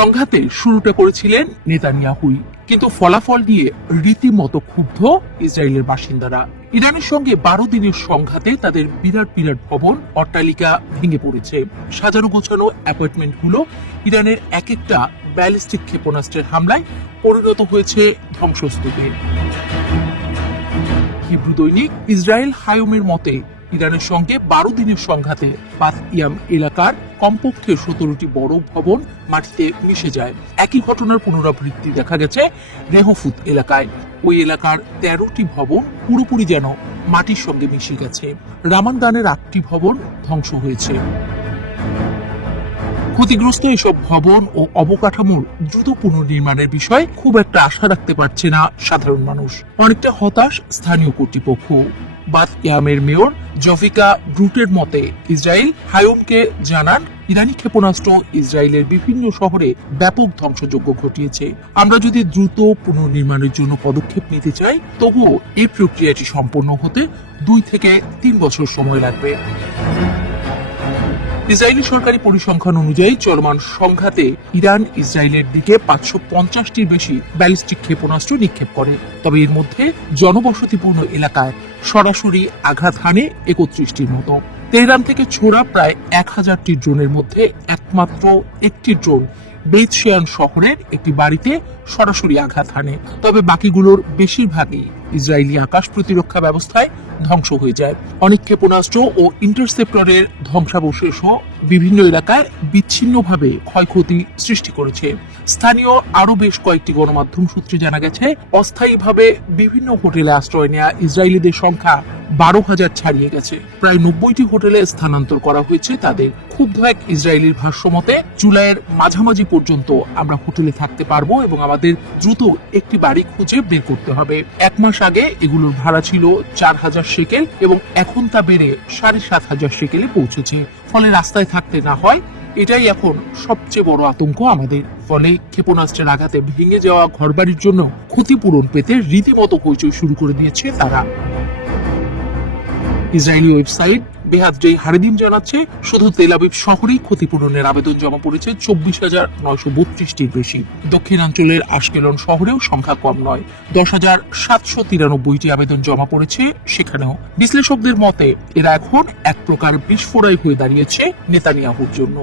সংঘাতে শুরুটা করেছিলেন নেতানিয়াহুই, কিন্তু ফলাফল নিয়ে রীতিমতো ক্ষুব্ধ ইসরায়েলের বাসিন্দারা। ইরানের সঙ্গে 12 দিনের সংঘাতে তাদের বিরাট বিরাট ভবন অট্টালিকা ভেঙে পড়েছে। সাজানো গোছানো অ্যাপার্টমেন্টগুলো ইরানের এক একটা ব্যালিস্টিক ক্ষেপণাস্ত্রের হামলায় পরিণত হয়েছে ধ্বংসস্তূপে। হিব্রু দৈনিক ইসরায়েল হায়ুমের মতে ইরানের সঙ্গে 12 দিনের সংঘাতে বাত ইয়াম এলাকার কমপক্ষে 17টি বড় ভবন মাটিতে মিশে যায়। একই ঘটনার পুনরাবৃত্তি দেখা গেছে রেহফুত এলাকায়। ওই এলাকার 13টি ভবন পুরোপুরি যেন মাটির সঙ্গে মিশে গেছে। রামানদানের 8টি ভবন ধ্বংস হয়েছে। ক্ষতিগ্রস্ত এসব ভবন ও অবকাঠামোর দ্রুত পুনর্নির্মাণের বিষয়ে খুব একটা আশা রাখতে পারছে না সাধারণ মানুষ। অনেকটা হতাশ স্থানীয় কর্তৃপক্ষ। বাত ইয়ামের মেয়র জফিকা ব্রুটের মতে ইসরায়েল হায়ুমকে জানান, ইরানি ক্ষেপণাস্ত্র ইসরায়েলের বিভিন্ন শহরে ব্যাপক ধ্বংসযজ্ঞ ঘটিয়েছে। আমরা যদি দ্রুত পুনর্নির্মাণের জন্য পদক্ষেপ নিতে চাই, তবুও এই প্রক্রিয়াটি সম্পন্ন হতে 2 থেকে 3 বছর সময় লাগবে। ইসরায়েলি সরকারি পরিসংখ্যান অনুযায়ী চলমান সংঘাতে ইরান ইসরায়েলের দিকে 550টির বেশি ব্যালিস্টিক ক্ষেপণাস্ত্র নিক্ষেপ করে। তবে এর মধ্যে জনবসতিপূর্ণ এলাকায় সরাসরি আঘাত হানে 31টির মতো। তেহরান থেকে ছোড়া প্রায় 1000টি ড্রোনের মধ্যে একমাত্র একটি ড্রোন বেইত শেয়ান শহরের একটি বাড়িতে সরাসরি আঘাত হানে। তবে বাকিগুলোর বেশিরভাগই ইসরায়েলি আকাশ প্রতিরক্ষা ব্যবস্থায় ধ্বংস হয়ে যায়। অনেক ক্ষেপণাস্ত্র ও ইন্টারসেপ্টরের ধ্বংসাবশেষও বিভিন্ন এলাকায় বিচ্ছিন্নভাবে ক্ষয়ক্ষতি সৃষ্টি করেছে। স্থানীয় আরো বেশ কয়েকটি গণমাধ্যম সূত্রে জানা গেছে, অস্থায়ীভাবে বিভিন্ন হোটেলে আশ্রয় নেওয়া ইসরায়েলিদের সংখ্যা 12,000 ছাড়িয়ে গেছে। প্রায় 90টি হোটেলে স্থানান্তর করা হয়েছে তাদের। ক্ষুব্ধ এক ইসরায়েলির ভাষ্য মতে, জুলাইয়ের মাঝামাঝি পর্যন্ত আমরা হোটেলে থাকতে পারবো এবং আমাদের দ্রুত একটি বাড়ি খুঁজে বের করতে হবে। 1 মাস আগে এগুলোর ভাড়া ছিল 4000 শেকেল এবং এখন তা বেড়ে 7500 শেকেলে পৌঁছেছে। ফলে রাস্তায় থাকতে না হয়, এটাই এখন সবচেয়ে বড় আতঙ্ক আমাদের। ফলে ক্ষেপণাস্ত্রের আঘাতে ভেঙে যাওয়া ঘরবাড়ির জন্য ক্ষতিপূরণ পেতে রীতিমতো হইচই শুরু করে দিয়েছে তারা। ইসরায়েলি ওয়েবসাইট বেহাদজেই হারেদিম জানাচ্ছে, শুধু তেল আবিব শহরেই ক্ষতিপূরণের আবেদন জমা পড়েছে 24,932টির বেশি। দক্ষিণাঞ্চলের আশকেলন শহরেও সংখ্যা কম নয়, 10,793টি আবেদন জমা পড়েছে সেখানেও। বিশ্লেষকদের মতে এরা এখন এক প্রকার বিস্ফোরক হয়ে দাঁড়িয়েছে নেতানিয়াহুর জন্য।